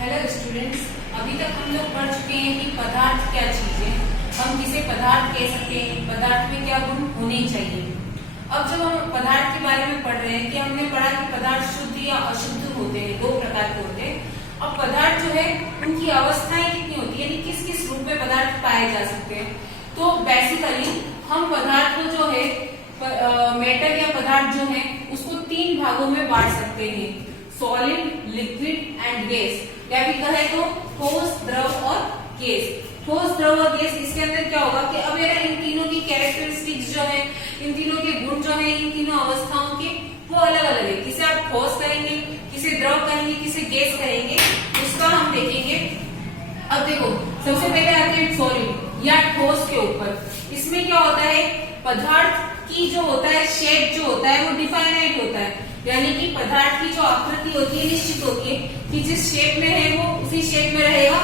Hello students, अभी तक हम लोग पढ़ चुके हैं कि पदार्थ क्या चीज है, हम किसे पदार्थ कह सकते हैं, पदार्थ में क्या गुण होने चाहिए। अब जब हम पदार्थ के बारे में पढ़ रहे हैं कि हमने पढ़ा कि पदार्थ शुद्ध या अशुद्ध होते हैं, दो प्रकार के होते हैं। अब पदार्थ जो है उनकी अवस्थाएं कितनी होती है, यानी किस किस रूप में पदार्थ पाए जा सकते हैं। तो बेसिकली हम पदार्थ को जो है मेटल या पदार्थ जो है उसको तीन भागों में बांट सकते हैं, सॉलिड, लिक्विड एंड गैस, या भी कहे तो ठोस, द्रव और गैस। ठोस, द्रव और गैस, इसके अंदर क्या होगा कि अब यार इन तीनों की कैरेक्टरिस्टिक्स जो है, इन तीनों के गुण जो है, इन तीनों अवस्थाओं के वो अलग अलग है। किसे आप ठोस कहेंगे, किसे द्रव कहेंगे, किसे गैस कहेंगे, उसका हम देखेंगे। अब देखो, सबसे पहले आते हैं सॉलिड या ठोस के ऊपर। इसमें क्या होता है, पदार्थ की जो होता है शेप जो होता है वो डिफाइनाइट होता है, यानी कि पदार्थ की जो आकृति होती है निश्चित होती है कि जिस शेप में है वो उसी शेप में रहेगा,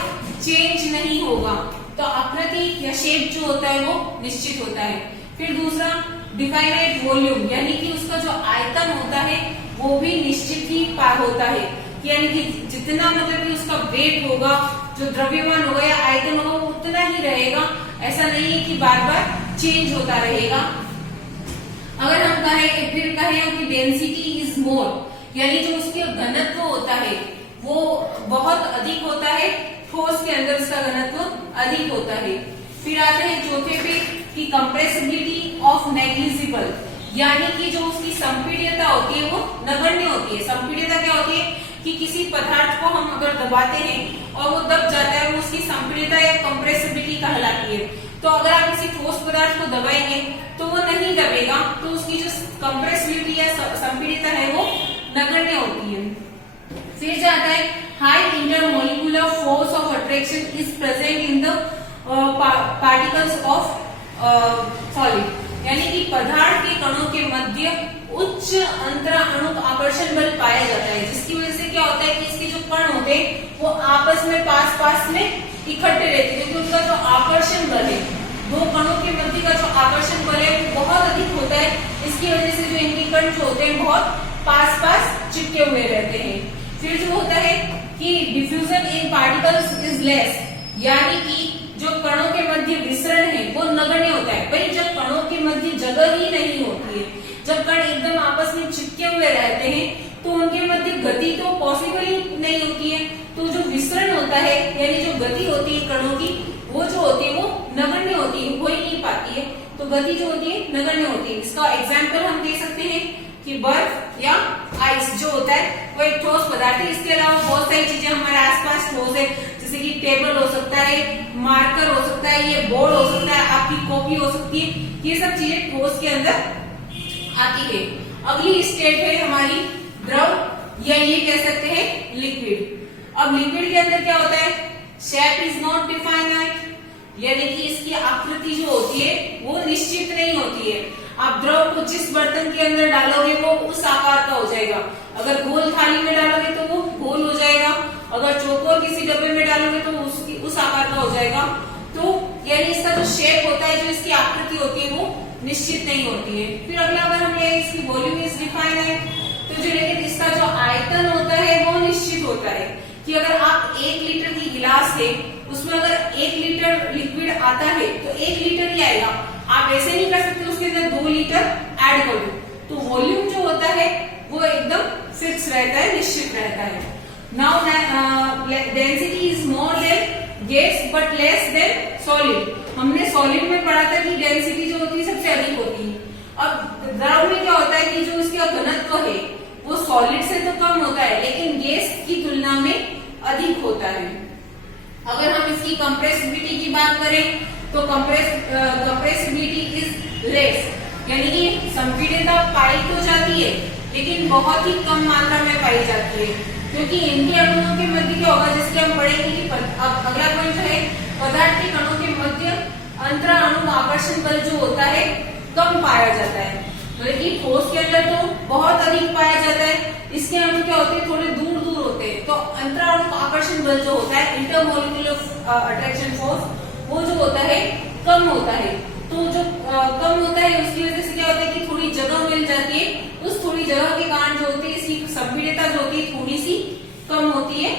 चेंज नहीं होगा। तो आकृति या शेप जो होता है वो निश्चित होता है। फिर दूसरा डिफाइनाइट वॉल्यूम, यानी कि उसका जो आयतन होता है वो भी निश्चित ही होता है, यानी कि जितना मतलब कि उसका वेट होगा, जो द्रव्यमान होगा या आयतन होगा वो उतना ही रहेगा, ऐसा नहीं है कि बार बार चेंज होता रहेगा। अगर हम कहें कि डेंसिटी इज मोर, यानी जो उसके घनत्व होता है वो बहुत अधिक होता है, ठोस के अंदर उसका घनत्व अधिक होता है। फिर आते हैं चौथे पे कि कंप्रेसिबिलिटी ऑफ नेग्लिजिबल, यानी कि जो उसकी संपीड्यता होती है वो नगण्य होती है। संपीड्यता क्या होती है कि किसी पदार्थ को हम अगर दबाते हैं और वो दब जाता है, वो उसकी संपीड्यता या कंप्रेसिबिलिटी कहलाती है। तो अगर आप किसी ठोस पदार्थ को दबाएंगे तो वो नहीं दबेगा, तो उसकी जो कंप्रेसिबिलिटी या संपीड्यता है वो नगण्य होती है। फिर जाता है high intermolecular force of attraction is present in the particles of solid, यानी कि पदार्थ के कणों के मध्य उच्च अंतराणु आकर्षण बल पाया जाता है, जिसकी वजह से क्या होता है कि इसके जो कण होते हैं वो आपस में पास में इकट्ठे रहते हैं, क्योंकि उनका जो आकर्षण बल है, दो कणों के मध्य का जो आकर्षण बल है वो बहुत अधिक होता है। इसकी वजह से जो इनके कण जो होते हैं बहुत पास चिपके हुए रहते हैं। फिर जो होता है कि diffusion in particles is less, यानी कि जो कणों के मध्य विसरण है वो नगण्य होता है। भाई जब कणों के मध्य जगह ही नहीं होती है, जब कण एकदम आपस में चिपके हुए रहते हैं तो उनके मध्य गति तो पॉसिबल ही नहीं होती है। तो जो विसरण होता है, यानी जो गति होती है कणों की, वो जो होती है वो नगण्य होती है, हो ही नहीं पाती है। तो गति जो होती है नगण्य होती है। इसका एग्जाम्पल हम दे सकते हैं कि बर्फ या आइस जो होता है वो एक ठोस पदार्थ है। इसके अलावा बहुत सारी चीजें हमारे आसपास ठोस है, जैसे कि टेबल हो सकता है, मार्कर हो सकता है, ये बोर्ड हो सकता है, आपकी कॉपी हो सकती है, ये सब चीजें ठोस के अंदर आती है। अगली स्टेट है हमारी द्रव, या ये कह सकते हैं लिक्विड। अब लिक्विड के अंदर क्या होता है, शेप इज नॉट डिफाइनाइट, यानी कि इसकी आकृति जो होती है वो निश्चित नहीं होती है। आप द्रव को जिस बर्तन के अंदर डालोगे वो उस आकार का हो जाएगा। अगर गोल थाली में डालोगे तो वो गोल हो जाएगा, अगर चौकोर किसी डब्बे में डालोगे तो उस आकार का हो जाएगा। तो यानी इसका जो शेप होता है, जो इसकी आकृति होती है वो निश्चित नहीं होती है। फिर अगला अगर हम ले इसकी वॉल्यूम इज डिफाइनाइट, तो जो लेकिन इसका जो आयतन होता है वो निश्चित होता है कि अगर आप 1 लीटर की गिलास है उसमें अगर 1 लीटर लिक्विड आता है तो 1 लीटर ही आएगा। आप ऐसे नहीं कर सकते उसके अंदर 2 लीटर ऐड कर दो। तो वॉल्यूम जो होता है वो एकदम फिक्स रहता है, निश्चित रहता है। Now density is more than gas but less than solid. हमने सॉलिड में पढ़ा था कि डेंसिटी जो होती है सबसे अधिक होती है। अब द्रव में क्या होता है कि जो इसका घनत्व है वो सॉलिड से तो कम होता है, लेकिन गैस की तुलना में अधिक होता है। अगर हम इसकी कंप्रेसिबिलिटी की बात करें तो कंप्रेसिबिलिटी इज लेस, यानी कि संपीड़ितता पाई तो जाती है लेकिन बहुत ही कम मात्रा में पाई जाती है, क्योंकि इनके अणुओं के मध्य क्या होगा, जिसके हम पढ़ेंगे कि अब अगला पॉइंट जो है पदार्थ के कणों के मध्य अंतराणु आकर्षण बल जो होता है कम पाया जाता है, लेकिन ठोस के अंदर तो बहुत अधिक पाया जाता है। इसके अणु क्या होते हैं, थोड़े दूर होते हैं, तो अंतराणु आकर्षण बल जो होता है, इंटरमोलिकुलर अट्रैक्शन फोर्स, वो जो होता है कम होता है। तो जो कम होता है उसकी वजह से क्या होता है कि थोड़ी जगह मिल जाती है, उस थोड़ी जगह के कारण जो होती है इसकी संपीड़ितता जो होती है थोड़ी सी कम होती है।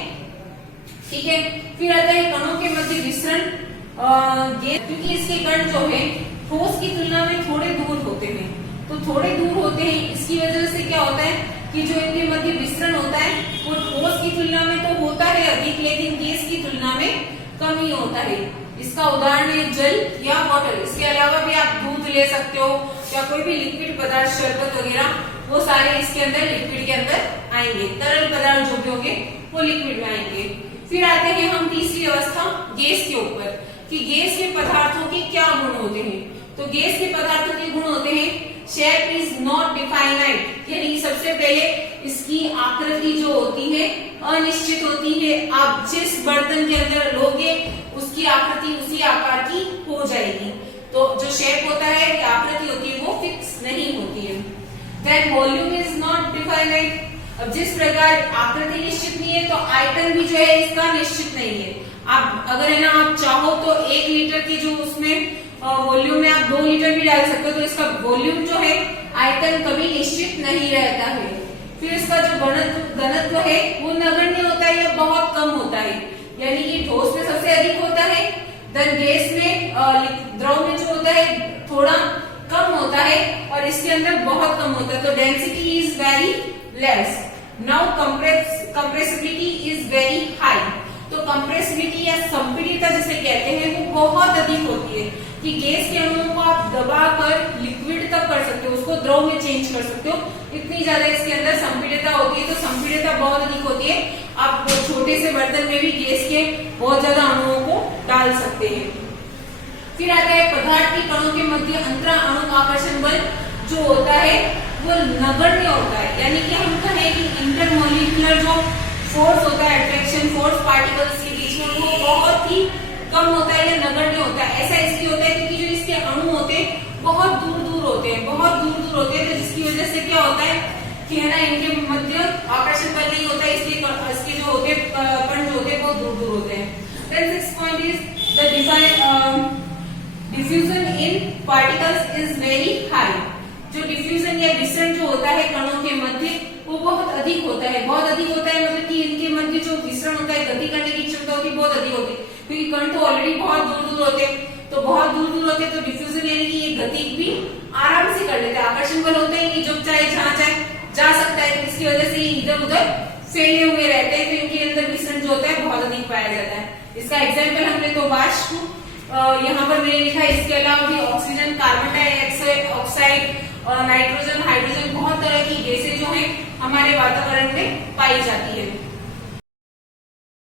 ठीक है। फिर आता है कणों के मध्य विसरण गैस, क्योंकि इसके कण जो है ठोस की तुलना में थोड़े दूर होते हैं, तो थोड़े दूर होते हैं, इसकी वजह से क्या होता है कि जो इनके मध्य विसरण होता है वो ठोस की तुलना में तो होता है अधिक, लेकिन गैस की तुलना में कम ही होता है। इसका उदाहरण है जल या वाटर। इसके अलावा भी आप दूध ले सकते हो या कोई भी लिक्विड पदार्थ, शरबत वगैरह, वो सारे इसके अंदर लिक्विड के अंदर आएंगे। तरल पदार्थ जो भी होंगे वो लिक्विड में आएंगे। फिर आते हैं हम तीसरी अवस्था गैस के ऊपर, कि गैस के पदार्थों के क्या गुण होते हैं। तो गैस के पदार्थों के गुण होते हैं शेप इज नॉट डिफाइनाइट, यानी सबसे पहले इसकी आकृति जो होती है अनिश्चित होती है। आप जिस बर्तन के अंदर लोगे उसकी आकृति उसी आकार की हो जाएगी। तो जो शेप होता है या आकृति होती है वो फिक्स नहीं होती है। Then volume is not definite. अब जिस प्रकार आकृति निश्चित नहीं है तो आयतन भी जो है इसका निश्चित नहीं है। आप अगर है ना आप चाहो तो 1 लीटर की जो उसमें वॉल्यूम में आप 2 लीटर भी डाल सकते हो, तो इसका वॉल्यूम जो है आयतन कभी निश्चित नहीं रहता है। फिर इसका जो घनत्व है वो नगण्य होता है या बहुत कम होता है, यानी कि ठोस में सबसे अधिक होता है, देन गैस में द्रव में जो होता है थोड़ा कम होता है और इसके अंदर बहुत कम होता है। तो density is very less. Now compressibility is very high. तो कंप्रेसिबिलिटी या संपीड़ितता जिसे कहते हैं वो बहुत अधिक होती है, कि गैस के अणुओं को आप दबाकर लिक्विड तक कर सकते हो, उसको द्रव में चेंज कर सकते हो, इतनी ज्यादा इसके अंदर संपीड़ितता होती है। तो संपीड़ितता बहुत अधिक होती है। आप छोटे से बर्तन में भी गैस के बहुत ज्यादा अणुओं को डाल सकते हैं। फिर आता है पदार्थ के कणों के मध्य अंतरा अणु आकर्षण बल जो होता है वो नगण्य होता है, यानी कि हम कहें कि इंटरमोलिकुलर जो फोर्स होता है, अट्रैक्शन फोर्स पार्टिकल्स के बीच में, वो बहुत ही कम होता है या नगण्य होता है। ऐसा इसलिए होता है क्योंकि जो इसके अणु होते हैं बहुत दूर दूर होते हैं, बहुत दूर दूर होते हैं, तो जिसकी वजह से क्या होता है कि है ना इनके मध्य आकर्षण बल नहीं होता है, इसलिए इसके जो होते हैं कण जो होते हैं बहुत दूर दूर होते हैं। Then 6 point is the diffusion in particles is very high। जो डिफ्यूजन या विसरण जो होता है कणों के मध्य वो बहुत अधिक होता है। बहुत अधिक होता है मतलब कि इनके मध्य जो विसरण होता है, गति करने की क्षमता होती है बहुत अधिक होती है, क्योंकि कण तो ऑलरेडी बहुत दूर दूर होते हैं। तो बहुत दूर दूर होते हैं तो डिफ्यूजन यानी कि ये गति भी आराम से कर लेते हैं। आकर्षण बल होता है कि जब चाहे जहां चाहे जा सकता है, तो इसकी वजह से इधर उधर फैले हुए रहते हैं, तो इनके अंदर विसरण जो होता है बहुत अधिक पाया जाता है। इसका एग्जाम्पल हमने तो वाष्प यहाँ पर मैंने लिखा है। इसके अलावा भी oxygen, carbon dioxide, nitrogen, hydrogen, बहुत तरह की गैसें जो है हमारे वातावरण में पाई जाती है।